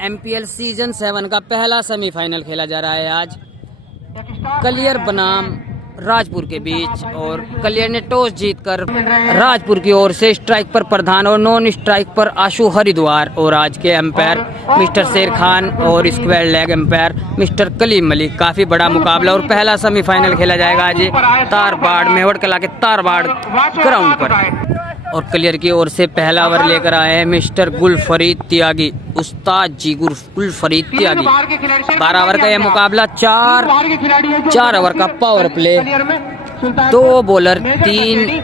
MPL season 7 का पहला semifinal खेला जा रहा है आज कलियर बनाम राजपुर के बीच। और कलियर ने टॉस जीतकर राजपुर की ओर से स्ट्राइक पर प्रधान और नॉन स्ट्राइक पर आशु हरिद्वार और आज के एम्पायर मिस्टर शेर खान और square leg umpire mister Kaleem Malik. काफी बड़ा मुकाबला और पहला सेमीफाइनल खेला जाएगा आज तारबाड़ मेवड़ कला के तारबाड़ ग्राउंड पर। और कलियर की ओर से पहला ओवर लेकर आए हैं मिस्टर गुलफरीद त्यागी, उस्ताद जी गुलफरीद त्यागी। 12 ओवर का यह मुकाबला, 4 ओवर का पावर प्ले। 2 बॉलर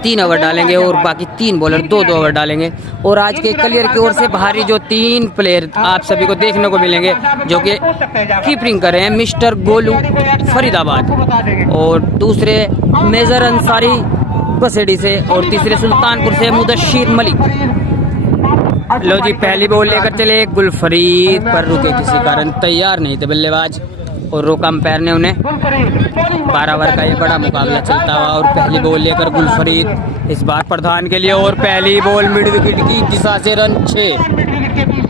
3 ओवर डालेंगे और बाकी 3 बॉलर 2 ओवर डालेंगे। और आज के कलियर की ओर से बाहरी जो 3 प्लेयर आप सभी को देखने को मिलेंगे जो कि कीपिंग कर रहे हैं, मिस्टर गोलू फरीदाबाद और दूसरे मेजर अंसारी बसेड़ी से और तीसरे सुल्तानपुर से मुदस्सिर मलिक। लो जी, पहली बॉल लेकर चले गुलफरीद पर रुके, किसी कारण तैयार नहीं थे बल्लेबाज और रोका अंपायर ने उन्हें। 12 ओवर का ये बड़ा मुकाबला चलता हुआ और पहली बॉल लेकर गुलफरीद इस बार प्रधान के लिए। और पहली बॉल मिड विकेट की दिशा से रन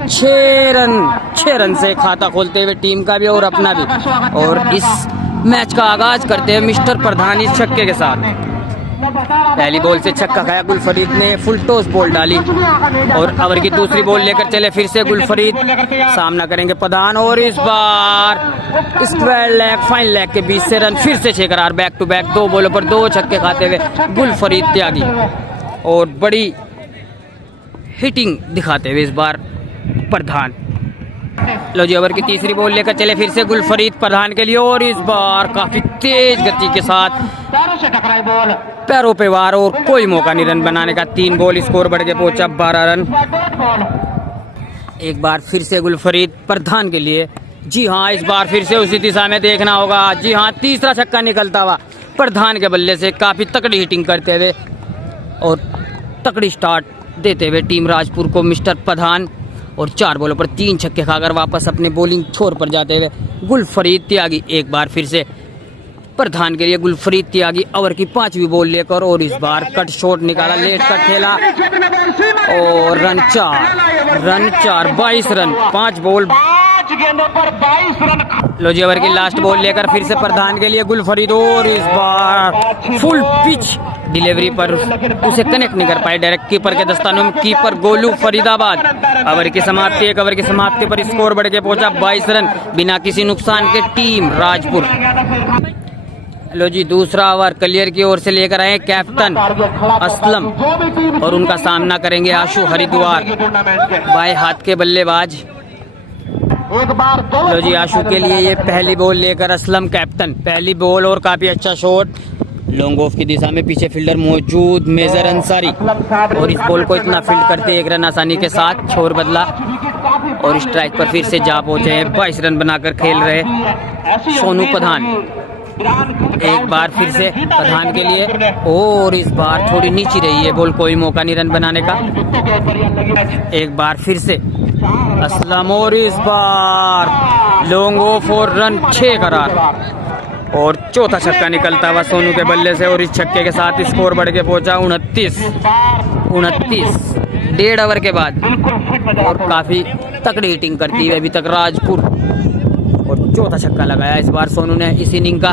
6 रन से खाता खोलते हुए टीम का भी और अपना भी। और इस मैच का आगाज करते हुए मिस्टर प्रधान इस छक्के के साथ। पहली बॉल से छक्का खाया गुलफरीद ने, फुल टॉस बॉल डाली। और ओवर की दूसरी बॉल लेकर चले फिर से गुलफरीद, सामना करेंगे प्रधान और इस bar square leg fine leg के बीच से रन फिर से 6 करार। बैक टू बैक 2 बॉलों पर 2 छक्के खाते हुए गुलफरीद त्यागी और बड़ी हिटिंग दिखाते हुए इस बार प्रधान। लो जी, ओवर की तीसरी बॉल लेकर चले फिर से गुलफरीद प्रधान के लिए और इस बार काफी तेज गति के साथ पैरों पे वार और कोई मौका नहीं रन बनाने का। 3 बॉल, स्कोर बढ़ के पहुंचा 12 रन। एक बार फिर से गुलफरीद प्रधान के लिए। जी हाँ, इस बार फिर से उसी दिशा में देखना होगा। जी हाँ, तीसरा छक्का निकलता हुआ प्रधान के बल्ले से, काफी तकड़ी हिटिंग करते हुए और तकड़ी स्टार्ट देते हुए टीम राजपुर को मिस्टर प्रधान। और 4 बॉलों पर 3 छक्के खाकर वापस अपने बॉलिंग छोर पर जाते हुए गुलफरीद त्यागी। एक बार फिर से प्रधान के लिए गुलफरीद त्यागी ओवर की 5वीं बॉल लेकर और इस बार कट शॉट निकाला, लेट कट खेला और रन 4 22 रन, 5 बॉल 22 रन। लो जी, ओवर की लास्ट बॉल लेकर फिर से प्रधान के लिए गुलफरीद और इस बार फुल पिच डिलीवरी पर उसे कनेक्ट नहीं कर पाए डायरेक्ट कीपर के दस्तानों में, कीपर गोलू फरीदाबाद। ओवर की समाप्ति, 1 ओवर की समाप्ति पर स्कोर बढ़ के पहुंचा 22 रन बिना किसी नुकसान के टीम राजपुर। लो जी, दूसरा ओवर कलियर की ओर से लेकर आए कैप्टन असलम और उनका सामना करेंगे आशु हरिद्वार, बाएं हाथ के बल्लेबाज। लो जी, आशु के लिए ये पहली बॉल लेकर असलम कैप्टन। पहली बॉल और काफी अच्छा शॉट, लॉन्ग ऑफ की दिशा में पीछे फील्डर मौजूद मेजर अंसारी और इस बॉल को इतना फील्ड करते 1 रन आसानी के साथ छोर बदला और स्ट्राइक पर फिर से जा पहुंचे हैं। 22 रन बनाकर खेल रहे सोनू प्रधान। एक बार फिर से प्रधान के लिए और इस बार थोड़ी नीची रही है बॉल, कोई मौका नहीं रन बनाने का। एक बार फिर से असलम और इस बार लॉन्ग ऑफ और रन 6 करार और चौथा छक्का निकलता हुआ सोनू के बल्ले से और इस छक्के के साथ स्कोर बढ़ के पहुंचा 29 1.5 ओवर के बाद। और काफी तकड़ी हिटिंग करती है अभी तक राजपुर और चौथा छक्का लगाया इस बार सोनू ने इस इनिंग का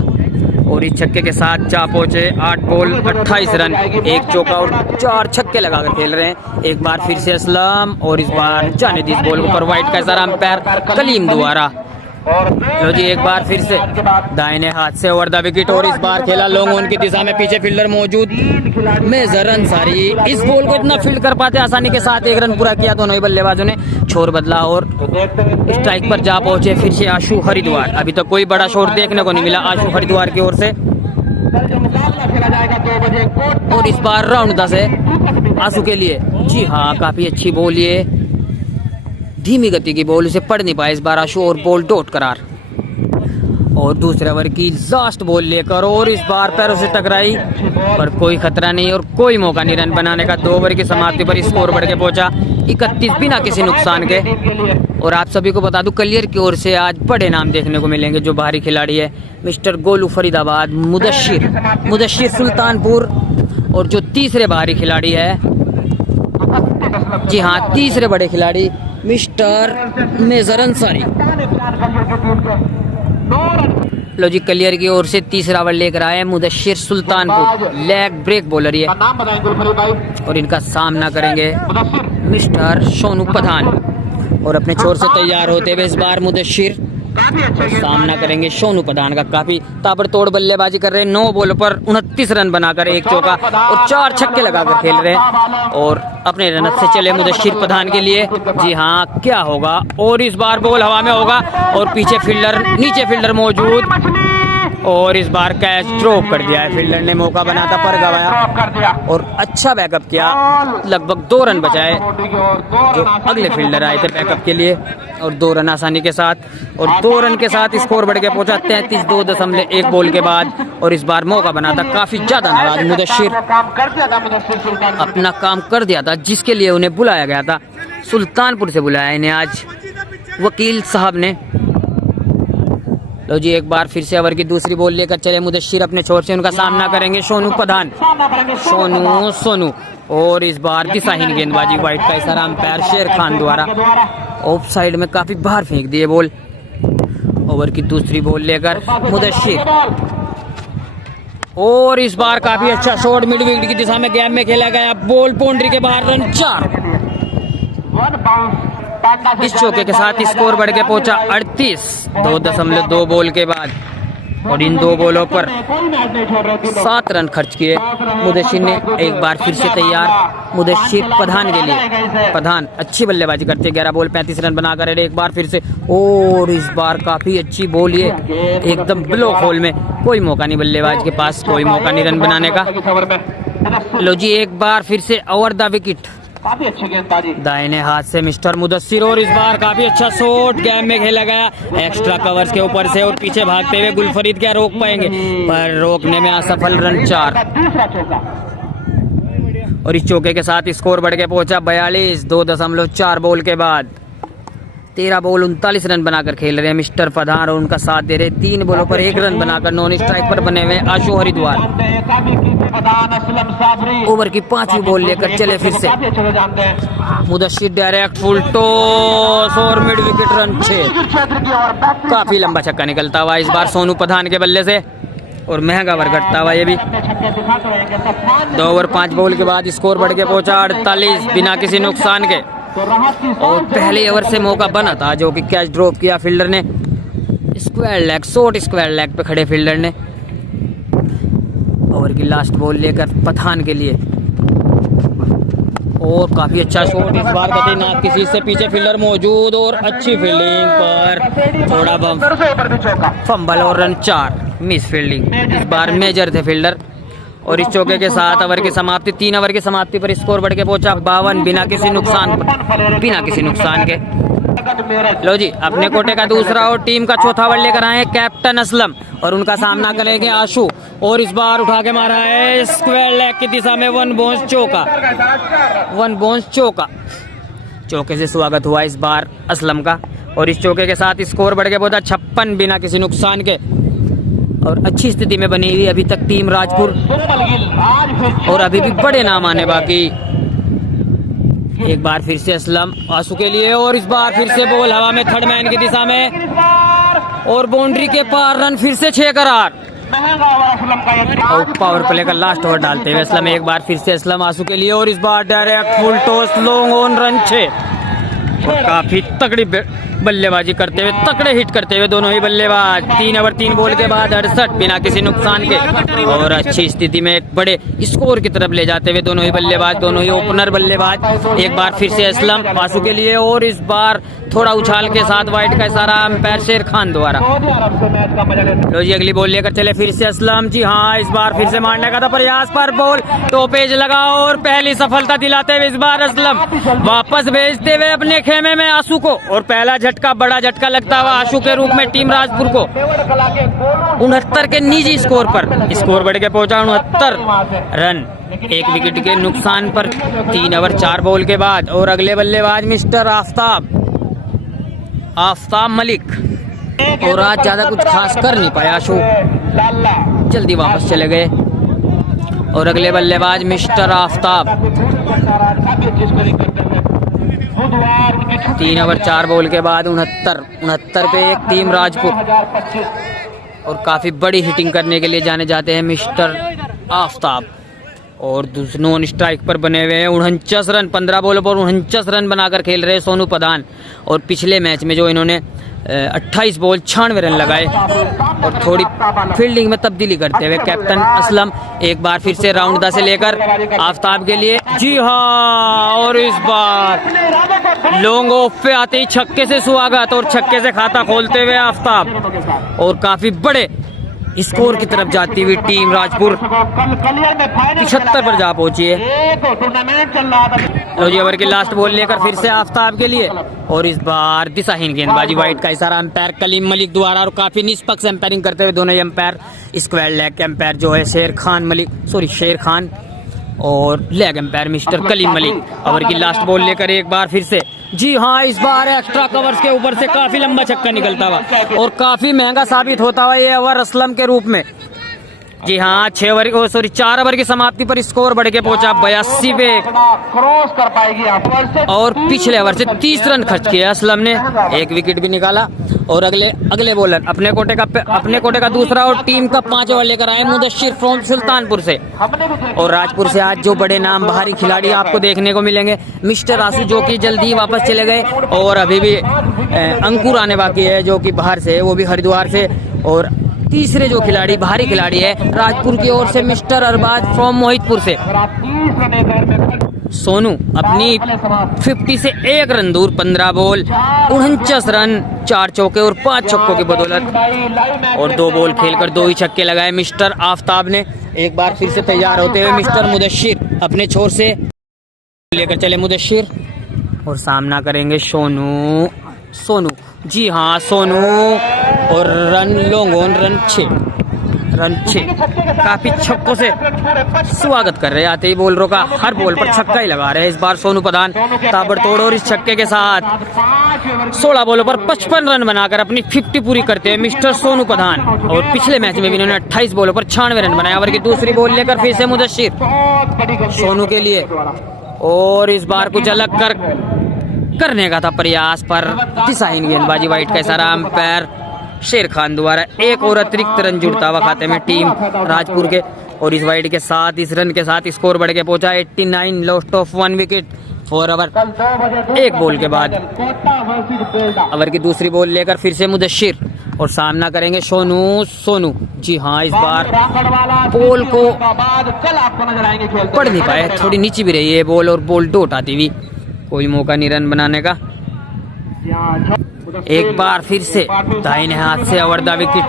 और इस छक्के के साथ जा पहुंचे 8 बॉल 28 रन, 1 चौका और 4 छक्के लगाकर खेल रहे हैं। एक बार फिर से असलम और इस बार जाने दी इस बॉल पर वाइट का इशारा अंपायर कलीम द्वारा। लो जी, एक बार फिर से दाहिने हाथ से ओवर द विकेट और इस बार खेला लॉन्ग ऑन की दिशा में, पीछे फील्डर मौजूद मेजर अंसारी इस बॉल को इतना फील्ड कर पाते आसानी के साथ। 1 रन पूरा किया दोनों ही बल्लेबाजों ने, छोर बदला और स्ट्राइक पर जा पहुंचे फिर से आशु हरिद्वार। अभी तक कोई बड़ा शॉट देखने को नहीं मिला आशु हरिद्वार की ओर से। और इस बार राउंड 10 है आशु के लिए। जी हाँ, काफी अच्छी बॉल, ये धीमी गति की बॉल, उसे पढ़ नहीं पाया इस बार आशु और बॉल डॉट करार। और दूसरे ओवर की लास्ट बॉल लेकर और इस बार पैरों से टकराई पर कोई खतरा नहीं और कोई मौका नहीं रन बनाने का। 2 ओवर की समाप्ति पर स्कोर बढ़ के पहुंचा 31 बिना किसी नुकसान के। और आप सभी को बता दूं कलियर की ओर से आज बड़े नाम देखने को मिलेंगे जो बाहरी खिलाड़ी है, मिस्टर गोलू फरीदाबाद, मुदस्सिर सुल्तानपुर और जो तीसरे बाहरी खिलाड़ी है, जी हाँ तीसरे बड़े खिलाड़ी मिस्टर मेजर अंसारी। लो जी, कलियर की ओर से तीसरा ओवर लेकर आए Mudassir Sultanpur, leg break bowler ये, और इनका सामना करेंगे मिस्टर सोनू पठान। और अपने छोर से तैयार होते हुए इस बार मुदस्सिर सामना करेंगे सोनू पठान का। काफी ताबड़तोड़ बल्लेबाजी कर रहे हैं, 9 बॉलों पर 29 रन बनाकर 1 चौका और 4 छक्के लगाकर खेल रहे हैं, और अपने रनअप से चले मुदस्सिर पठान के लिए। जी हाँ, क्या होगा, और इस बार बॉल हवा में होगा और पीछे फील्डर, नीचे फील्डर मौजूद, और इस बार कैच ड्रॉप कर दिया है। फील्डर ने मौका बना था पर गवाया, और अच्छा बैकअप किया, लगभग 2 रन बचाए जो अगले फील्डर आए थे बैकअप के लिए, और 2 रन आसानी के साथ, और 2 रन के साथ स्कोर बढ़ के पहुंचा 33-2.1 बॉल के बाद। और इस बार मौका बना था, काफी ज्यादा नाराज मुदस्सिर, अपना काम कर दिया था जिसके लिए उन्हें बुलाया गया था। सुल्तानपुर से बुलाया इन्हें आज वकील साहब ने। लो जी, एक बार फिर से ओवर की दूसरी बॉल लेकर चले मुदस्सिर अपने छोर से, उनका सामना करेंगे सोनू पठान। सोनू और इस बार दिशाहीन गेंदबाजी, वाइड का इशारा अंपायर शेर खान द्वारा। ऑफ साइड में काफी बाहर फेंक दिए बॉल। ओवर की दूसरी बॉल लेकर मुदस्सिर, और इस बार काफी अच्छा शॉट मिड विकेट की दिशा में गैप में खेला गया, बॉल बाउंड्री के बाहर, रन 4। इस चौके के साथ स्कोर बढ़ के पहुंचा 38-2.2 बॉल के बाद, और इन 2 बॉलों पर 7 रन खर्च किए मुदस्सिर ने। एक बार फिर से तैयार मुदस्सिर पठान के लिए। पठान अच्छी बल्लेबाजी करते हैं, 11 बॉल 35 रन बनाकर एक बार फिर से, और इस बार काफी अच्छी बॉल, ये एकदम ब्लॉक होल में, कोई मौका नहीं बल्लेबाज के पास, कोई मौका नहीं रन बनाने का। लो जी, एक बार फिर से ओवर द विकेट, काफी अच्छी गेंदबाजी दाहिने हाथ से मिस्टर मुदस्सिर, और इस बार काफी अच्छा शॉट गैप में खेला गया एक्स्ट्रा कवर्स के ऊपर से, और पीछे भागते हुए गुलफरीद क्या रोक पाएंगे, पर रोकने में असफल, रन 4। दूसरा चौका, और इस चौके के साथ स्कोर बढ़ के पहुंचा 42-2.4 बॉल के बाद। 13 बॉल 39 रन बनाकर खेल रहे हैं मिस्टर पठान, और उनका साथ दे रहे 3 बॉलों पर 1 रन बनाकर नॉन स्ट्राइक पर बने हुए आशु हरिद्वार। ओवर की 5वीं बॉल लेकर चले फिर से मुदस्सिर, डायरेक्ट फुल टॉस और मिड विकेट, रन 6। काफी लंबा छक्का निकलता हुआ इस बार सोनू पठान के बल्ले से, और महंगा ओवर घटता हुआ ये भी। 2 ओवर 5 बॉल के बाद स्कोर बढ़ के पहुंचा 48 बिना किसी नुकसान के, और पहले ओवर से मौका बना था जो कि कैच ड्रॉप किया फील्डर ने, square leg, short square leg पे खड़े फील्डर ने। ओवर की लास्ट बॉल लेकर पठान के लिए, और काफी अच्छा शॉट इस बार कतई ना किसी से पीछे फील्डर मौजूद, और अच्छी फील्डिंग पर थोड़ा फंबल, और रन 4। मिस फील्डिंग इस बार मेजर थे फील्डर। और इस चौके के साथ ओवर की समाप्ति, 3 ओवर की समाप्ति पर स्कोर बढ़ के पहुंचा 52 बिना किसी नुकसान के। लो जी, अपने कोटे का दूसरा और टीम का चौथा ओवर लेकर आए कैप्टन असलम, और उनका सामना करेंगे आशु, और इस बार उठा के मारा है स्क्वायर लेग की दिशा में 1 बाउंस चौका। चौके से स्वागत हुआ इस बार असलम का, और इस चौके के साथ स्कोर बढ़ के पहुंचा 56 बिना किसी नुकसान के, और अच्छी स्थिति में बनी हुई अभी तक टीम राजपुर, और अभी भी बड़े नाम आने बाकी। एक बार फिर से असलम आंसू के लिए, और इस बार फिर से बॉल हवा में थर्ड मैन की दिशा में, और बाउंड्री के पार, रन फिर से 6 करार। और पावर प्ले का लास्ट ओवर डालते हुए असलम, एक बार फिर से असलम आंसू के लिए, और इस बार direct full toss long on, run 6। और काफी तगड़ी बल्लेबाजी करते हुए, तगड़े हिट करते हुए दोनों ही बल्लेबाज, 3 ओवर 3 बॉल के बाद 68 बिना किसी नुकसान के, और अच्छी स्थिति में एक बड़े स्कोर की तरफ ले जाते हुए दोनों ही बल्लेबाज, दोनों ही ओपनर बल्लेबाज। एक बार फिर से असलम आंसू के लिए, और इस बार थोड़ा उछाल के साथ वाइड का इशारा अंपायर शेर खान द्वारा। लो जी, अगली बॉल लेकर चले फिर से असलम। जी हाँ, इस बार फिर से मारने का था प्रयास, पर बॉल टॉपेज लगा, और पहली सफलता दिलाते हुए इस बार असलम वापस भेजते हुए अपने खेमे में आंसू को, और पहला झटका, बड़ा झटका लगता हुआ आशु के रूप में टीम राजपुर को 69 के निजी स्कोर पर स्कोर बढ़ के पहुंचा 69 रन, 1 विकेट के नुकसान पर 3 ओवर 4 बॉल के बाद। और अगले बल्लेबाज मिस्टर आफताब मलिक, और आज ज्यादा कुछ खास कर नहीं पाया आशु, जल्दी वापस चले गए। और अगले बल्लेबाज मिस्टर आफताब, 3 ओवर 4 बॉल के बाद 69 पे एक टीम राजपुर। 2025 और काफ़ी बड़ी हिटिंग करने के लिए जाने जाते हैं मिस्टर आफ्ताब। और नॉन स्ट्राइक पर बने हुए हैं 49 रन, 15 बॉलों पर 49 रन बनाकर खेल रहे हैं सोनू प्रधान। और पिछले मैच में जो इन्होंने 28 बॉल 96 रन लगाए। और थोड़ी फील्डिंग में तब्दीली करते हुए कैप्टन असलम एक बार फिर से राउंड 10 से लेकर आफ्ताब के लिए। जी हाँ, और इस बार लॉन्ग ऑफ पे आते ही छक्के से स्वागत और छक्के से खाता खोलते हुए आफ्ताब। और काफी बड़े स्कोर की तरफ जाती हुई टीम राजपुर 75 पर जा पहुंची है। लो जी, ओवर की लास्ट बॉल लेकर फिर से आफ्ताब के लिए। और इस बार दिशाहीन गेंदबाजी, वाइड का इशारा अंपायर कलीम मलिक द्वारा। और काफी निष्पक्ष एम्पायरिंग करते हुए दोनों ही अंपायर, स्क्वायर लेग के अंपायर जो है शेर खान और leg umpire mister Kaleem Malik. Over की लास्ट बॉल लेकर एक बार फिर से, जी हाँ, इस बार एक्स्ट्रा कवर्स के ऊपर से काफी लंबा छक्का निकलता हुआ और काफी महंगा साबित होता हुआ ये ओवर असलम के रूप में। जी हाँ, 4 ओवर की समाप्ति पर स्कोर बढ़ के पहुंचा 82 पे। क्रॉस कर पाएगी और पिछले ओवर से 30 रन खर्च किए असलम ने, एक विकेट भी निकाला। और अगले बॉलर अपने कोटे का दूसरा और टीम का 5 ओवर लेकर आए मुदस्सिर फ्रॉम सुल्तानपुर से। और राजपुर से आज जो बड़े नाम बाहरी खिलाड़ी आपको देखने को मिलेंगे, मिस्टर आसू जो कि जल्दी ही वापस चले गए। और अभी भी अंकुर आने बाकी है जो कि बाहर से, वो भी हरिद्वार से। और तीसरे जो खिलाड़ी बाहरी खिलाड़ी है राजपुर की ओर से मिस्टर अरबाज फ्रॉम मोहितपुर से। सोनू अपनी 50 से 1 रन दूर, 15 बॉल 49 रन, 4 चौके और 5 छक्कों की बदौलत। और 2 बॉल खेलकर 2 ही छक्के लगाए मिस्टर आफ्ताब ने। एक बार फिर से तैयार होते हुए मिस्टर मुदस्सिर अपने छोर से लेकर चले मुदस्सिर। और सामना करेंगे सोनू। जी हाँ, सोनू। और लॉन्ग ऑन रन 6 काफी छक्कों से स्वागत कर रहे हैं। आते ही बॉलरों का हर बॉल पर छक्का ही लगा रहे हैं इस बार सोनू प्रधान ताबड़तोड़। और इस छक्के के साथ 16 बॉलों पर 55 रन बनाकर अपनी 50 पूरी करते हैं मिस्टर सोनू प्रधान। और पिछले मैच में भी इन्होंने 28 बॉलों पर 96 रन बनाए। ओवर की दूसरी बॉल लेकर फिर से मुदस्सिर सोनू के लिए। और इस बार कुछ अलग करने का था प्रयास, पर दिशाहीन गेंदबाजी, वाइड का इशारा अंपायर शेर खान द्वारा। एक और अतिरिक्त रन जुड़ता हुआ खाते में टीम राजपुर के। और इस वाइड के साथ, इस रन के साथ स्कोर बढ़ के पहुंचा 89, lost of 1 wicket 4 over 1 ball के बाद। ओवर की दूसरी बॉल लेकर फिर से मुदस्सिर और सामना करेंगे सोनू। जी हाँ, इस बार बॉल को पढ़ नहीं पाए, थोड़ी नीचे भी रही है बॉल और बॉल डोट आती हुई, कोई मौका नहीं रन बनाने का। एक बार फिर से दाहिने हाथ से ओवर द विकेट।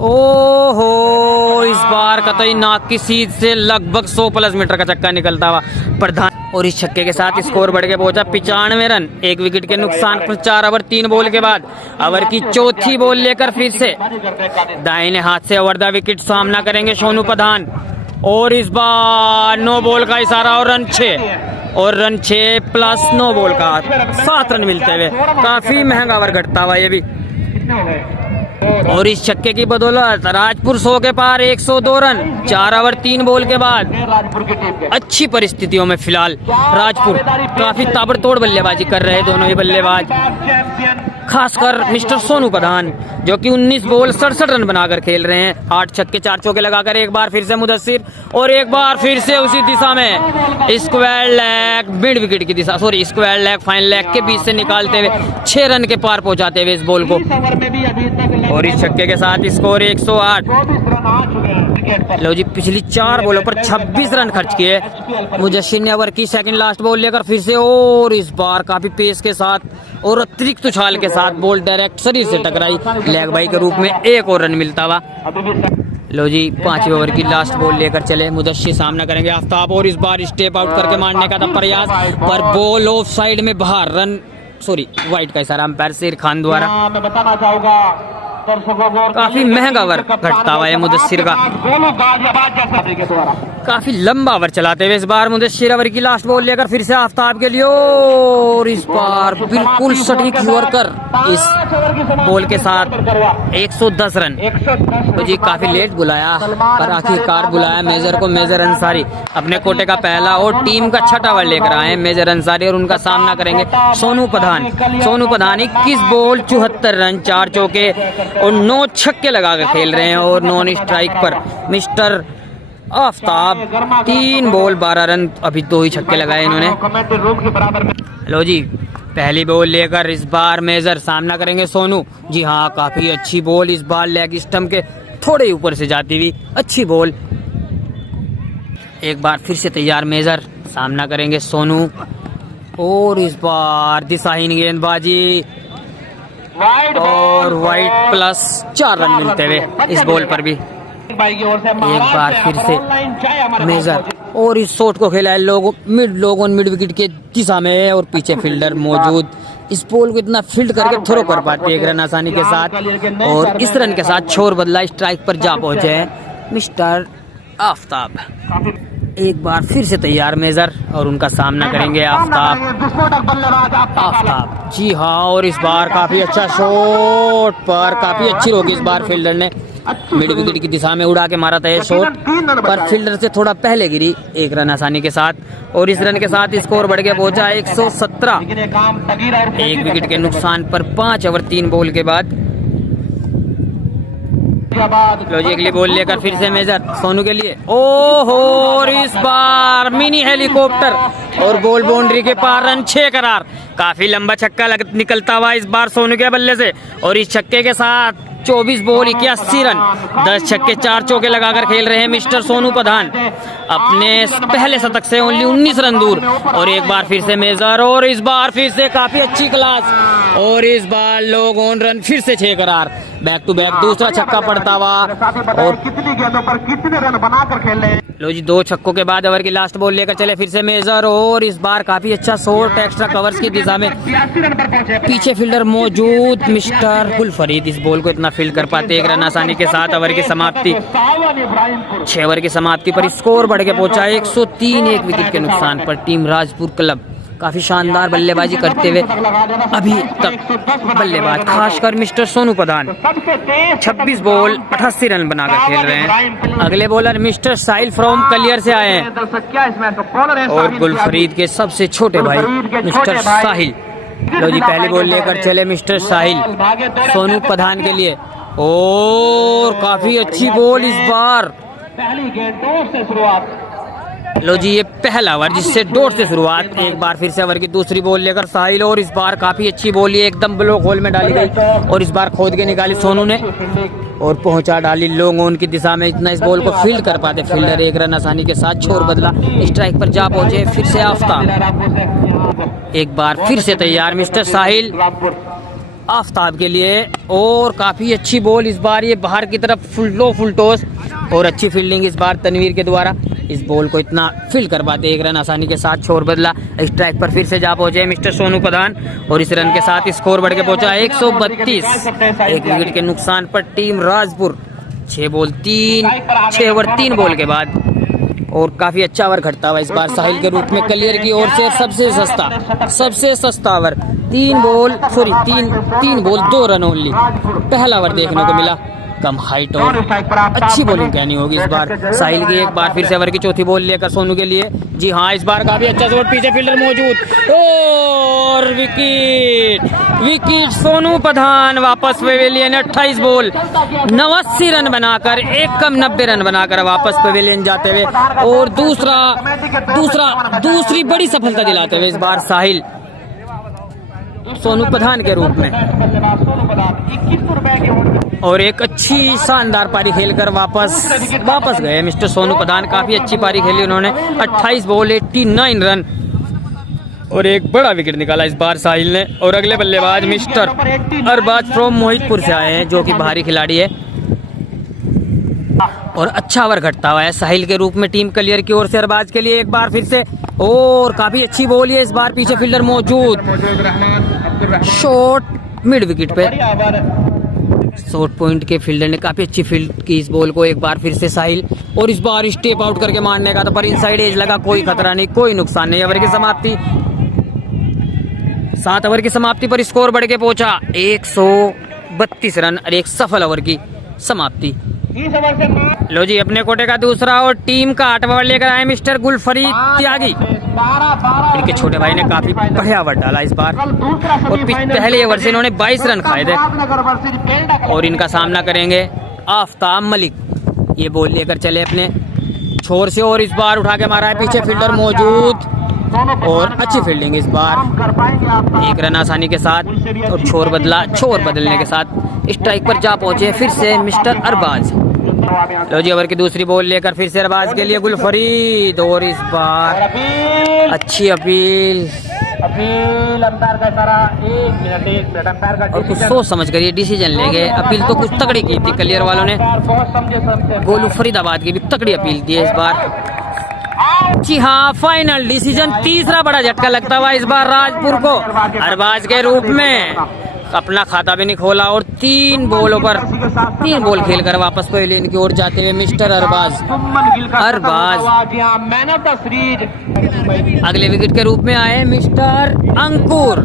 ओहो, इस बार कतई नाक की सीध से लगभग 100+ मीटर का छक्का निकलता हुआ प्रधान। और इस छक्के के साथ स्कोर बढ़ के पहुंचा 95 रन, 1 विकेट के नुकसान पर 4 ओवर 3 बॉल के बाद। ओवर की चौथी बॉल लेकर फिर से दाहिने हाथ से ओवर द विकेट सामना करेंगे सोनू प्रधान। और इस बार 9 बॉल का इशारा और रन 6 प्लस 9 बॉल का 7 रन मिलते हुए काफी महंगा ओवर घटता हुआ ये भी। और इस छक्के की बदौलत राजपुर 100 के पार 102 रन 4 ओवर 3 बॉल के बाद। अच्छी परिस्थितियों में फिलहाल राजपुर काफी ताबड़तोड़ बल्लेबाजी कर रहे हैं दोनों ही बल्लेबाज, खासकर मिस्टर सोनू प्रधान जो कि 19 बॉल 67 रन बनाकर खेल रहे हैं। 8 छक्के 4 चौके लगाकर एक बार फिर से मुदस्सिर। और एक बार फिर से उसी दिशा में स्क्वायर लेग मिड विकेट की दिशा, स्क्वायर लेग फाइन लेग के बीच से निकालते हुए 6 रन के पार पहुंचाते हुए इस बॉल को। और इस छक्के के साथ स्कोर 108। लो जी, पिछली 4 बॉलों पर 26 रन खर्च किए मुदस्सिर ने। ओवर की सेकंड लास्ट बॉल लेकर फिर से, और इस बार काफी पेस के साथ और अतिरिक्त उछाल के साथ बॉल डायरेक्ट शरीर से टकराई, लेग बाई के रूप में 1 और रन मिलता हुआ। लो जी, 5वें ओवर की लास्ट बॉल लेकर चले मुदस्सिर, सामना करेंगे आफ्ताब। और इस बार स्टेप आउट करके मारने का था प्रयास, पर बॉल ऑफ साइड में बाहर, वाइड का इशारा अंपायर शेर खान द्वारा। मैं बताना चाहूंगा काफी महंगा ओवर घटता हुआ है मुदस्सिर का। काफी लंबा ओवर चलाते हुए इस बार मुदस्सिर ओवर की लास्ट बॉल लेकर फिर से आफ्ताब के लिए, और इस बार बिल्कुल सटीक यॉर्कर इस बॉल के साथ 110 रन। तो जी काफी लेट बुलाया पर आखिरकार बुलाया मेजर को। मेजर अंसारी अपने कोटे का पहला और टीम का छठा ओवर लेकर आए मेजर अंसारी, और उनका सामना करेंगे सोनू प्रधान। सोनू प्रधान 21 बॉल 74 रन, 4 चौके और 9 छक्के लगा कर खेल रहे हैं, और नॉन स्ट्राइक पर मिस्टर आफ्ताब 3 बॉल 12 रन, अभी 2 ही छक्के लगाए इन्होंने। लो जी पहली बॉल लेकर इस बार मेजर सामना करेंगे सोनू। जी हाँ काफी अच्छी बॉल इस बार लेग स्टंप के थोड़े ऊपर से जाती हुई अच्छी बॉल। एक बार फिर से तैयार मेजर, सामना करेंगे सोनू, और इस बार दिशाहीन गेंदबाजी और वाइड प्लस 4 रन मिलते हुए इस बॉल पर भी। एक बार फिर से मेजर, और इस शॉट को खेला है लोग ऑन मिड विकेट के दिशा में, और पीछे फील्डर मौजूद। इस बॉल को इतना फील्ड करके थ्रो कर पाते हैं एक रन आसानी के साथ, और इस रन के साथ छोर बदला, स्ट्राइक पर जा पहुंचे हैं मिस्टर आफ्ताब। एक बार फिर से तैयार मेजर, और उनका सामना करेंगे आफ्ताब। जी हाँ, और इस बार काफी अच्छा शॉट पर काफी अच्छी रोकी इस बार फील्डर ने, मिड विकेट की दिशा में उड़ा के मारा था ये शॉट, पर फील्डर से थोड़ा पहले गिरी। 1 रन आसानी के साथ, और इस रन के साथ स्कोर बढ़ गया पहुंचा 117। 1 विकेट के नुकसान पर 5 ओवर 3 बॉल के बाद। लो जी अगली बॉल लेकर फिर से मेजर सोनू के लिए, ओहो, और इस बार मिनी हेलीकॉप्टर, और बॉल बाउंड्री के पार, रन 6 करार। काफी लंबा छक्का निकलता हुआ इस बार सोनू के बल्ले से, और इस छक्के के साथ 24 बॉल 81 रन, 10 छक्के 4 चौके लगाकर खेल रहे हैं मिस्टर सोनू प्रधान, अपने पहले शतक से ओनली 19 रन दूर। और एक बार फिर से मेजर, और इस बार फिर से काफी अच्छी क्लास, और इस बार लोग ऑन रन फिर से 6 करार। बैक टू बैक दूसरा छक्का पड़ता हुआ, और कितनी गेंदों पर कितने रन बनाकर खेल रहे हैं। लो जी 2 छक्कों के बाद ओवर की लास्ट बॉल लेकर चले फिर से मेजर, और इस बार काफी अच्छा शॉट एक्स्ट्रा कवर्स की दिशा में, पीछे फील्डर मौजूद मिस्टर गुलफरीद इस बॉल को इतना फील्ड कर पाते। 1 रन आसानी के साथ ओवर की समाप्ति। 6 ओवर की समाप्ति पर स्कोर बढ़ के पहुंचा 103। 1 विकेट के नुकसान पर टीम राजपुर क्लब काफी शानदार बल्लेबाजी करते हुए अभी तक बल्लेबाज खासकर mister Sonu Pradhan 26 ball 88 run बनाकर खेल रहे हैं। अगले bowler mister Sahil from Kaliyar से आए हैं, और गुलफरीद के सबसे छोटे भाई मिस्टर साहिल। लो जी पहली बॉल लेकर चले मिस्टर साहिल सोनू प्रधान के लिए, और काफी अच्छी बॉल इस बार। लो जी ये पहला ओवर जिससे डॉट से शुरुआत। एक बार फिर से ओवर की दूसरी बॉल लेकर साहिल, और इस बार काफी अच्छी बॉल एकदम ब्लॉक होल में डाली गई, और इस बार खोद के निकाली सोनू ने, और पहुंचा डाली लॉन्ग ऑन की दिशा में। इतना इस बॉल को फील्ड कर पाते फील्डर। 1 रन आसानी के साथ छोर बदला, स्ट्राइक पर जा पहुंचे फिर से आफ्ताब। एक बार फिर से तैयार मिस्टर साहिल आफ्ताब के लिए, और काफी अच्छी बॉल इस बार ये बाहर की तरफ फुल टॉस, और अच्छी फील्डिंग इस बार तनवीर के द्वारा। इस बॉल को इतना फील्ड कर पाते 1 रन आसानी के साथ छोर बदला, स्ट्राइक पर फिर से जा पहुंचे मिस्टर सोनू प्रधान, और इस रन के साथ स्कोर बढ़ के पहुंचा 132। 1 विकेट के नुकसान पर टीम राजपुर 6 ओवर 3 बॉल के बाद, और काफी अच्छा ओवर घटता हुआ इस बार साहिल के रूप में कलियर की ओर से सबसे सस्ता ओवर। 3 बॉल 2 रन ओनली पहला ओवर देखने को मिला। कम हाइट और अच्छी बॉलिंग कहनी होगी इस बार साहिल की। एक बार फिर से ओवर की चौथी बॉल लेकर सोनू के लिए, जी हाँ इस बार काफी अच्छा शॉट, पीछे फील्डर मौजूद, और विकेट सोनू प्रधान वापस पवेलियन। 28 बॉल 89 रन बनाकर, एक कम 90 रन बनाकर वापस पवेलियन जाते हुए, और दूसरी बड़ी सफलता दिलाते हुए इस बार साहिल सोनू प्रधान के रूप में, और एक अच्छी शानदार पारी खेलकर वापस गए मिस्टर सोनू प्रधान। काफी अच्छी पारी खेली उन्होंने, 28 बॉल 89 रन, और एक बड़ा विकेट निकाला इस बार साहिल ने। और अगले बल्लेबाज मिस्टर अरबाज फ्रॉम मोहितपुर से आए हैं, जो कि बाहरी खिलाड़ी है, और अच्छा ओवर घटता हुआ है साहिल के रूप में टीम कलियर की ओर से अरबाज के लिए। एक बार फिर से, और काफी अच्छी बॉल है इस बार, पीछे फील्डर मौजूद, शॉट मिड विकेट पे, शॉर्ट पॉइंट के फील्डर ने काफी अच्छी फील्ड की इस बॉल को। एक बार फिर से साहिल, और इस बार स्टेप आउट करके मारने का, तो पर इनसाइड एज लगा, कोई खतरा नहीं, कोई नुकसान नहीं। ओवर की समाप्ति, 7 ओवर की समाप्ति पर स्कोर बढ़ के पहुंचा 132 रन और एक सफल ओवर की समाप्ति। लो जी, अपने कोटे का दूसरा और टीम का 8वां ओवर लेकर आए मिस्टर गुलफरीद त्यागी। इनके छोटे भाई ने काफी बढ़िया ओवर डाला इस बार, और पहले ओवर से इन्होंने 22 रन खाए थे। और इनका सामना करेंगे आफ्ताब मलिक। ये बॉल लेकर चले अपने छोर से, और इस बार उठा के मारा है, पीछे फील्डर मौजूद, और अच्छी फील्डिंग इस बार, 1 रन आसानी के साथ। और छोर बदलने के साथ स्ट्राइक पर जा पहुंचे फिर से मिस्टर अरबाज। लो जी, ओवर की दूसरी बॉल लेकर फिर से अरबाज के लिए गुलफरीद, और इस बार अच्छी अपील, अंपायर का इशारा, 1 मिनट अंपायर का और कुछ सोच समझ कर ये डिसीजन लेंगे। अपील तो कुछ तगड़ी की थी कलियर वालों ने, गोलू फरीदाबाद की भी तगड़ी अपील की है इस बार। जी हाँ, फाइनल डिसीजन, तीसरा बड़ा झटका लगता हुआ इस बार राजपुर को अरबाज के रूप में। अपना खाता भी नहीं खोला, और 3 बॉल खेलकर वापस पवेलियन की ओर जाते हुए mister Arbaz man of the series. अगले विकेट के रूप में आए मिस्टर अंकुर,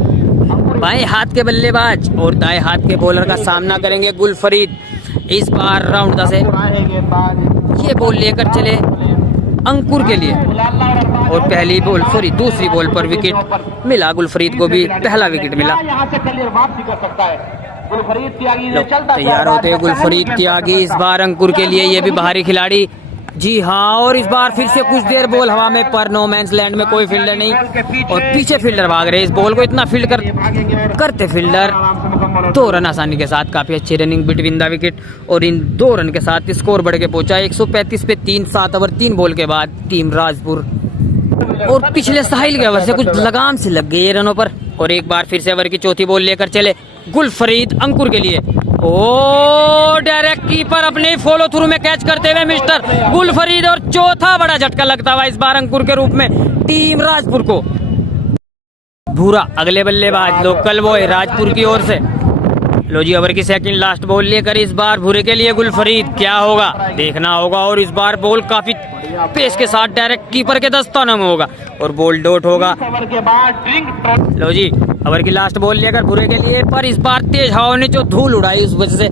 बाएं हाथ के बल्लेबाज, और दाएं हाथ के बॉलर का सामना करेंगे गुलफरीद। इस बार राउंड 10 से ये बॉल लेकर चले अंकुर के लिए, और दूसरी बॉल पर विकेट मिला गुलफरीद को भी, पहला विकेट मिला। तैयार होते गुलफरीद त्यागी इस बार अंकुर के लिए, ये भी बाहरी खिलाड़ी। जी हाँ, और इस बार फिर से कुछ देर बॉल हवा में, पर नो मैंस लैंड में कोई फील्डर नहीं, और पीछे फील्डर भाग रहे। इस बॉल को इतना फील्ड करते फील्डर 2 रन आसानी के साथ, काफी अच्छी रनिंग बिटवीन द विकेट, और इन 2 रन के साथ स्कोर बढ़ के पहुंचा 135 पे 3। 7 ओवर 3 बॉल के बाद टीम राजपुर, और पिछले साहिल के ओवर से कुछ लगाम से लग गई रनों पर। और एक बार फिर से ओवर की चौथी बॉल लेकर चले गुलफरीद अंकुर के लिए, ओ डायरेक्ट कीपर अपने फॉलो थ्रू में कैच करते हुए मिस्टर गुलफरीद, और चौथा बड़ा झटका लगता हुआ इस बार अंकुर के रूप में टीम राजपुर को। भूरा अगले बल्लेबाज, लोकल बॉय राजपुर की ओर से। लो जी, ओवर की सेकंड लास्ट बॉल लेकर इस बार भूरे के लिए गुलफरीद, क्या होगा देखना होगा। और इस बार बॉल काफी पेस के साथ डायरेक्ट कीपर के दस्तानों में होगा, और बॉल डॉट होगा। लो जी, ओवर की लास्ट बॉल लेकर भूरे के लिए, पर इस बार तेज हवा ने जो धूल उड़ाई, उस वजह से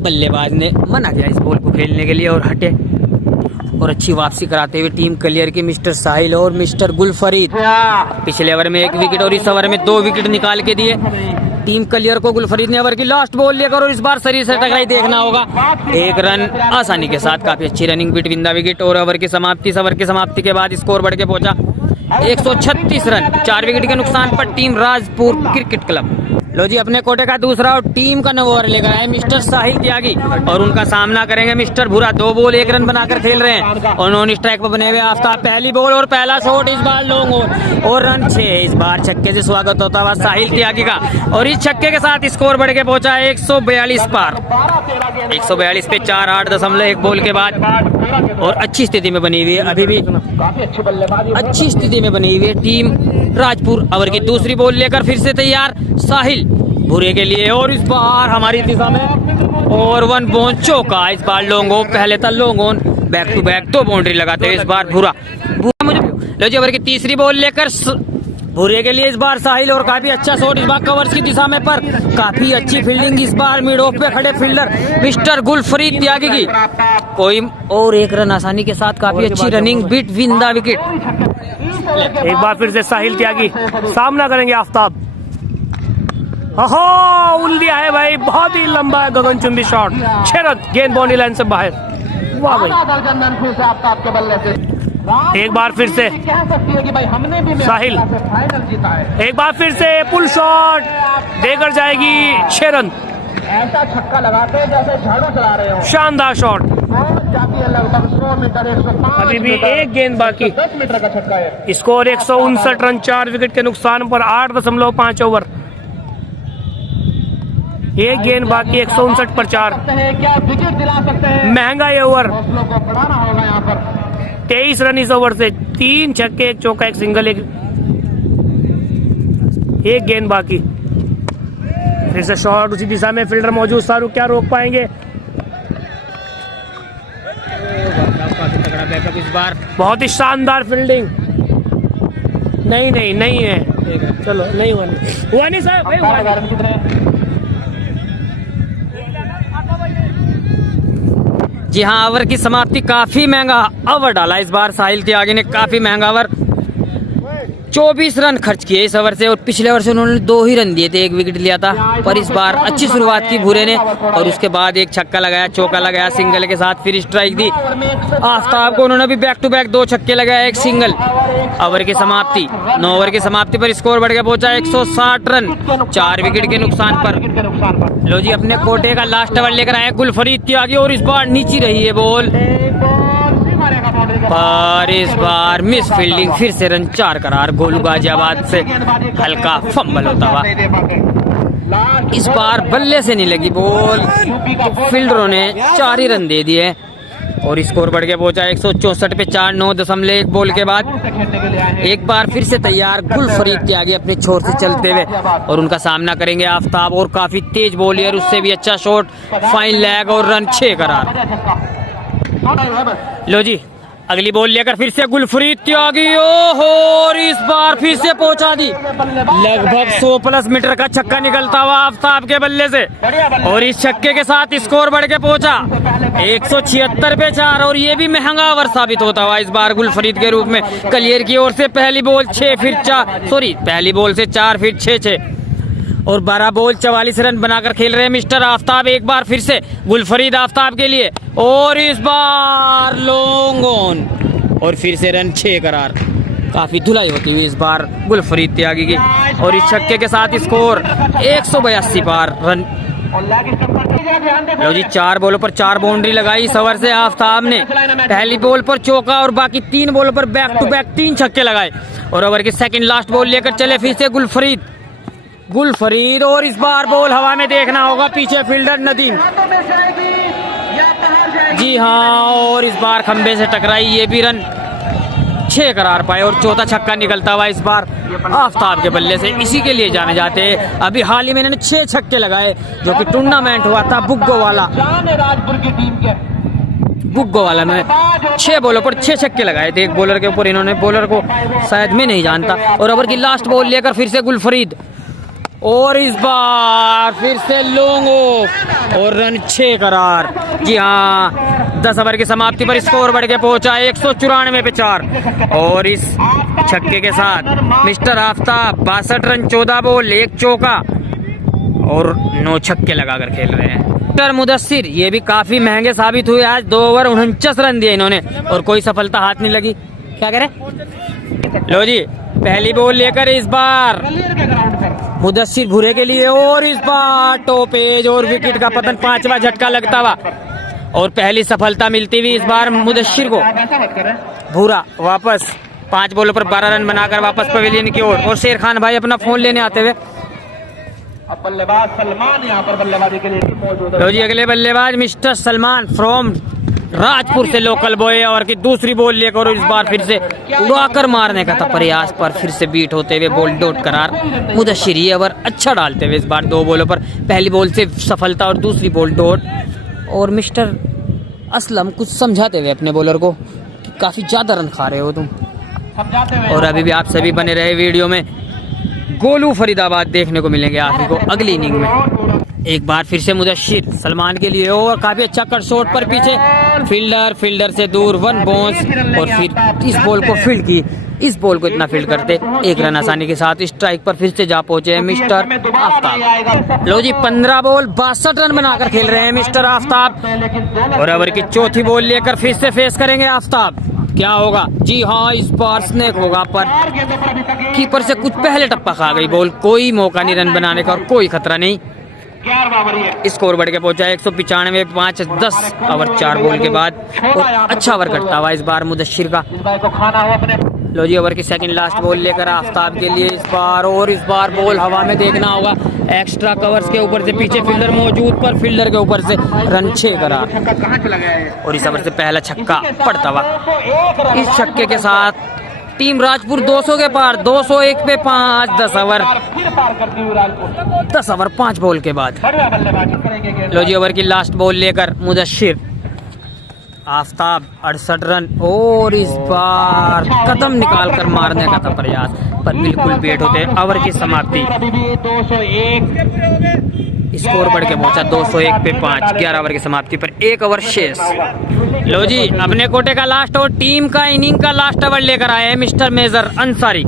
बल्लेबाज ने मना किया इस बॉल को खेलने के लिए, और हटे। और अच्छी वापसी कराते हुए टीम क्लियर की मिस्टर साहिल और मिस्टर गुलफरीद। पिछले ओवर में 1 विकेट और इस ओवर में 2 विकेट निकाल के दिए टीम क्लियर को गुलफरीद ने। ओवर की लास्ट बॉल लेकर, और इस बार शरीर से टकराई, देखना होगा। 1 रन आसानी के साथ, काफी अच्छी रनिंग बिटवीन द विकेट, और ओवर की समाप्ति के बाद स्कोर बढ़ के पहुंचा 136 रन, 4 विकेट के नुकसान पर टीम राजपुर क्रिकेट क्लब। लो जी, अपने कोटे का दूसरा और टीम का 9 ओवर लेकर आए मिस्टर साहिल त्यागी, और उनका सामना करेंगे मिस्टर भूरा। 2 बॉल 1 रन बनाकर खेल रहे हैं, और नॉन स्ट्राइक पर बने हुए आफ्ताब। पहली बॉल और पहला शॉट, इस बार लॉन्ग और रन 6। इस बार छक्के से स्वागत होता हुआ साहिल त्यागी का, और इस छक्के के साथ स्कोर बढ़ के पहुंचा 142 पार, 142 पे 4, 8.1 बॉल के बाद। और अच्छी स्थिति में बनी हुई है, अभी भी अच्छी स्थिति में बनी हुई है टीम राजपुर। ओवर की दूसरी बॉल लेकर फिर से तैयार साहिल भूरे के लिए, और इस बार हमारी दिशा में, और 1 बॉल चौका। इस बार लॉन्ग ऑन, पहले था long on, back to back 2 boundary लगाते हुए इस बार भूरा मुझे। लो जी, ओवर की तीसरी बॉल लेकर भूरे के लिए इस बार साहिल, और काफी अच्छा शॉट इस बार कवर्स की दिशा में, पर काफी अच्छी फील्डिंग इस बार मिड ऑफ पे खड़े फील्डर मिस्टर गुलफरीद त्यागी की, कोई और 1 रन आसानी के साथ, काफी अच्छी रनिंग बिटवीन द विकेट। एक बार फिर से साहिल त्यागी सामना करेंगे आफ्ताब। उल दिया है भाई, बहुत ही लंबा है गगनचुंबी शॉट, 6 रन, गेंद बाउंड्री लाइन से बाहर। वाह भाई, एक बार फिर से साहिल, एक बार फिर से पुल शॉट देकर जाएगी 6 रन। ऐसा छक्का लगाते हैं जैसे झाड़ू चला रहे हो, शानदार शॉट। जाती है लगभग 100 मीटर, 105 अभी भी 1 गेंद बाकी, 10 मीटर का छक्का है। स्कोर 159 रन, 4 विकेट के नुकसान पर 8.5 ओवर, 1 गेंद बाकी, 159 पर 4। क्या विकेट दिला सकते हैं? महंगा ये ओवर, हौसलों को बढ़ाना होगा यहाँ पर। 23 रन इस ओवर से, 3 छक्के, 1 चौका, 1 सिंगल, 1 गेंद बाकी। फिर से शॉट उसी दिशा में, फील्डर मौजूद, शाहरुख क्या रोक पाएंगे? काफी तगड़ा बैकअप इस बार। बहुत ही शानदार फील्डिंग। नहीं है, चलो नहीं हुआ नहीं साहब, हुआ नहीं। जी हाँ, ओवर की समाप्ति। काफी महंगा ओवर डाला इस बार साहिल त्यागी ने, काफी महंगा ओवर। 24 रन खर्च किए इस ओवर से, और पिछले ओवर से उन्होंने 2 ही रन दिए थे, 1 विकेट लिया था। पर इस बार अच्छी शुरुआत की भूरे ने, और उसके बाद एक छक्का लगाया, चौका लगाया सिंगल के साथ, फिर स्ट्राइक दी आफ्ताब को। उन्होंने भी बैक टू बैक 2 छक्के लगाए, 1 सिंगल। ओवर की समाप्ति, 9 ओवर की समाप्ति पर स्कोर बढ़ के पहुंचा 160 रन, 4 विकेट के नुकसान पर। लो जी, अपने कोटे का लास्ट ओवर लेकर आए गुलफरीद त्यागी, और इस बार नीचे रही है बॉल, पर इस बार मिस फील्डिंग, फिर से रन 4 करार। गोलू गाजियाबाद से हल्का फंबल होता हुआ, इस बार बल्ले से नहीं लगी बॉल, तो फील्डरों ने 4 ही रन दे दिए, और स्कोर बढ़ के पहुंचा 164 पे 4, 9.1 बॉल के बाद। एक बार फिर से तैयार गुलफरीद त्यागी अपने छोर से चलते हुए, और उनका सामना करेंगे आफ्ताब, और काफी तेज बॉलियर, उससे भी अच्छा शॉट, फाइन लैग, और रन 6 करार। लो जी, अगली बॉल लेकर फिर से गुलफरीद त्यागी, ओहो, और इस बार फिर से पहुंचा दी। लगभग 100+ मीटर का छक्का निकलता हुआ आफ्ताब के बल्ले से, और इस छक्के के साथ स्कोर बढ़ के पहुंचा 176 पे 4, और ये भी महंगा ओवर साबित होता हुआ इस बार गुलफरीद के रूप में। कलियर की ओर से पहली बॉल 6 फिर 4, सॉरी पहली बॉल से 4 फिर 6, और 12 बॉल 44 रन बनाकर खेल रहे हैं मिस्टर आफ्ताब। एक बार फिर से गुलफरीद आफ्ताब के लिए, और इस बार लॉन्ग ऑन, और फिर से रन 6 करार। काफी धुलाई होती है इस बार गुलफरीद त्यागी की, और इस छक्के के साथ स्कोर 182 पार रन। लो जी, 4 बॉलों पर 4 बाउंड्री लगाई इस ओवर से आफ्ताब ने। पहली बॉल पर चौका, और बाकी 3 बॉलों पर बैक टू बैक 3 छक्के लगाए, और ओवर की सेकंड लास्ट बॉल लेकर चले फिर से गुलफरीद, और इस बार बॉल हवा में, देखना होगा पीछे फील्डर नदीम। जी हाँ, और इस बार खंबे से टकराई, ये भी रन 6 करार पाए, और चौथा छक्का निकलता हुआ इस बार आफ्ताब के बल्ले से। इसी के लिए जाने जाते हैं। अभी हाल ही में इन्होंने 6 छक्के लगाए, जो कि टूर्नामेंट हुआ था बुग्गो वाला में 6 बॉलों पर 6 छक्के लगाए थे, एक बॉलर के ऊपर। इन्होंने बॉलर को शायद मैं नहीं जानता। और ओवर की लास्ट बॉल लेकर फिर से गुलफरीद, और इस बार फिर से लॉन्ग ऑफ, और रन 6 करार। जी हाँ, 10 ओवर की समाप्ति पर स्कोर बढ़ के पहुंचा 194 पे 4, और इस छक्के के साथ मिस्टर आफ्ताब 62 रन, 14 बॉल, 1 चौका, और 9 छक्के लगाकर खेल रहे हैं। मिस्टर मुदस्सिर ये भी काफी महंगे साबित हुए आज। 2 ओवर 49 रन दिए इन्होंने, और कोई सफलता हाथ नहीं लगी। क्या करें? लो जी, पहली बॉल लेकर इस बार मुदस्सिर भूरे के लिए, और इस बार टॉप एज, और विकेट का पतन, 5वां झटका लगता हुआ, और पहली सफलता मिलती हुई इस बार मुदस्सिर को। भूरा वापस 5 बॉलों पर 12 रन बनाकर वापस पवेलियन की ओर, और शेर खान भाई अपना फोन लेने आते हुए। अब बल्लेबाज सलमान यहाँ पर बल्लेबाजी के लिए मौजूद है। लो जी, अगले बल्लेबाज मिस्टर सलमान फ्रॉम राजपुर से लोकल बॉय, और की दूसरी बॉल लेकर इस बार फिर से उड़ाकर मारने का था प्रयास, पर फिर से बीट होते हुए बॉल डॉट करार। मुदस्सिर ये ओवर अच्छा डालते हुए इस बार 2 बॉलों पर पहली बॉल से सफलता, और दूसरी बॉल डॉट। और मिस्टर असलम कुछ समझाते हुए अपने बॉलर को कि काफी ज्यादा रन खा रहे हो तुम। और अभी भी आप सभी बने रहे वीडियो में, गोलू फरीदाबाद देखने को मिलेंगे आपको अगली इनिंग में। एक बार फिर से मुदस्सिर सलमान के लिए, और काफी अच्छा कट शॉट पर पीछे फील्डर से दूर, 1 बाउंस, और फिर इस बॉल को फील्ड की। इस बॉल को इतना फील्ड करते 1 रन आसानी के साथ स्ट्राइक पर फिर से जा पहुंचे हैं मिस्टर आफ्ताब। लो जी, 15 बॉल 62 रन बनाकर खेल रहे हैं मिस्टर आफ्ताब, और ओवर की चौथी बॉल लेकर फिर से फेस करेंगे आफ्ताब। क्या होगा? जी हाँ, इस बार स्नैक होगा, पर कीपर से कुछ पहले टप्पा खा गई बॉल। कोई मौका नहीं रन बनाने का, और कोई खतरा नहीं। स्कोर बढ़ के पहुंचा 195 5, 10 ओवर 4 बॉल के बाद, और अच्छा ओवर करता हुआ इस बार मुदस्सिर का। लो जी, ओवर की सेकंड लास्ट बॉल लेकर आफ्ताब के लिए इस बार, और इस बार बॉल हवा में, देखना होगा एक्स्ट्रा कवर्स के ऊपर से पीछे फील्डर मौजूद, पर फील्डर के ऊपर से रन 6 करार। और इस ओवर से पहला छक्का पड़ता हुआ। इस छक्के के साथ टीम राजपुर 200 के पार, 201 पे 5, 10 ओवर, फिर पार करती हुई राजपुर 10 ओवर 5 बॉल के बाद। बढ़िया बल्लेबाजी करेंगे गेंद। लो जी, ओवर की लास्ट बॉल लेकर मुदस्सिर आफ्ताब 68 रन, और इस बार कदम निकाल कर मारने का था प्रयास, पर बिल्कुल बेट होते ओवर की समाप्ति। अभी भी 201 स्कोर बढ़ के पहुंचा 201 पे 5, 11 ओवर की समाप्ति पर 1 ओवर शेष। लो जी, अपने कोटे का लास्ट ओवर, टीम का इनिंग का लास्ट ओवर लेकर आए हैं mister major Ansari.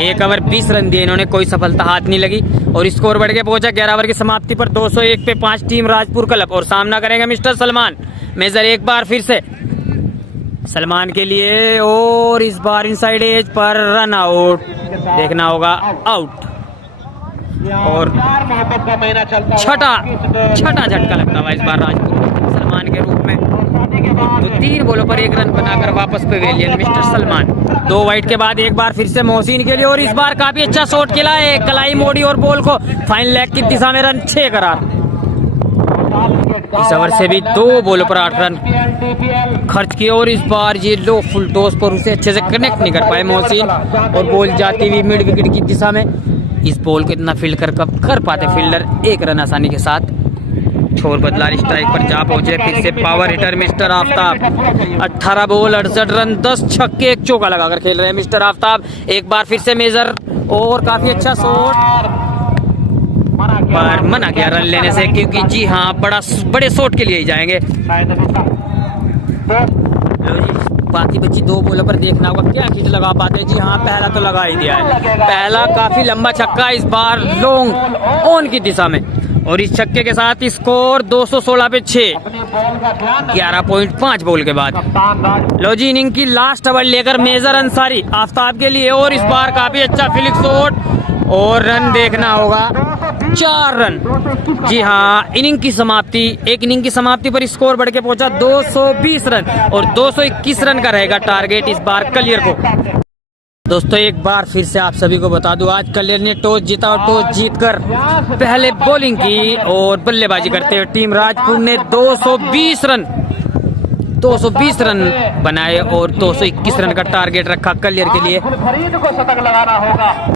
1 over 20 run दिए इन्होंने, कोई सफलता हाथ नहीं लगी, और स्कोर बढ़ के पहुंचा 11 ओवर की समाप्ति पर 201 पे 5 टीम राजपुर क्लब। और सामना करेंगे मिस्टर सलमान। मेजर एक बार फिर से सलमान के लिए, और इस बार इनसाइड एज पर रन आउट, देखना होगा आउट। और मोहब्बत का महीना चलता छठा झटका लगता हुआ इस बार राजपुर सलमान के रूप में। तो 3 बॉलों पर 1 रन बनाकर वापस पवेलियन मिस्टर सलमान। 2 वाइड के बाद एक बार फिर से मोहसिन के लिए, और इस बार काफी अच्छा शॉट खेला है, कलाई मोड़ी और बॉल को फाइन लेग की दिशा में रन 6 करार। इस ओवर से भी 2 बॉलों पर 8 रन खर्च किए, और इस बार ये लो फुल टॉस पर उसे अच्छे से कनेक्ट नहीं कर पाए मोहसिन, और बॉल जाती हुई मिड विकेट की दिशा में। इस बॉल को इतना फील्ड कर पाते फील्डर, 1 रन आसानी के साथ। छोर बदला, स्ट्राइक पर जा पहुंचे फिर से power hitter mister Aftab. 18 ball 68 run, 10 छक्के 1 चौका लगाकर खेल रहे हैं मिस्टर आफ्ताब। एक बार फिर से मेजर, और काफी अच्छा शॉट, पर मना किया रन लेने से, क्योंकि जी हाँ बड़े शॉट के लिए ही जाएंगे। बाकी बच्ची 2 बॉलों पर देखना होगा क्या हिट लगा पाते। जी हाँ, पहला तो लगा ही दिया है, पहला काफी लंबा छक्का, इस बार लॉन्ग ऑन की दिशा में, और इस छक्के के साथ स्कोर 216 पे 6, 11.5 बॉल के बाद। लो जी, इनिंग की लास्ट ओवर लेकर मेजर अंसारी आफ्ताब के लिए, और इस बार काफी अच्छा फ्लिक शॉट, और रन देखना होगा 4 रन। जी हाँ, इनिंग की समाप्ति, एक इनिंग की समाप्ति पर स्कोर बढ़ के पहुंचा 220 रन, और 221 रन का रहेगा टारगेट इस बार कलियर को। दोस्तों, एक बार फिर से आप सभी को बता दूं, आज कलियर ने टॉस जीता, और टॉस जीतकर पहले बॉलिंग की और बल्लेबाजी करते हुए टीम राजपुर ने 220 रन बनाए, और 221 रन का टारगेट रखा कलियर के लिए। फरीद को शतक लगाना होगा।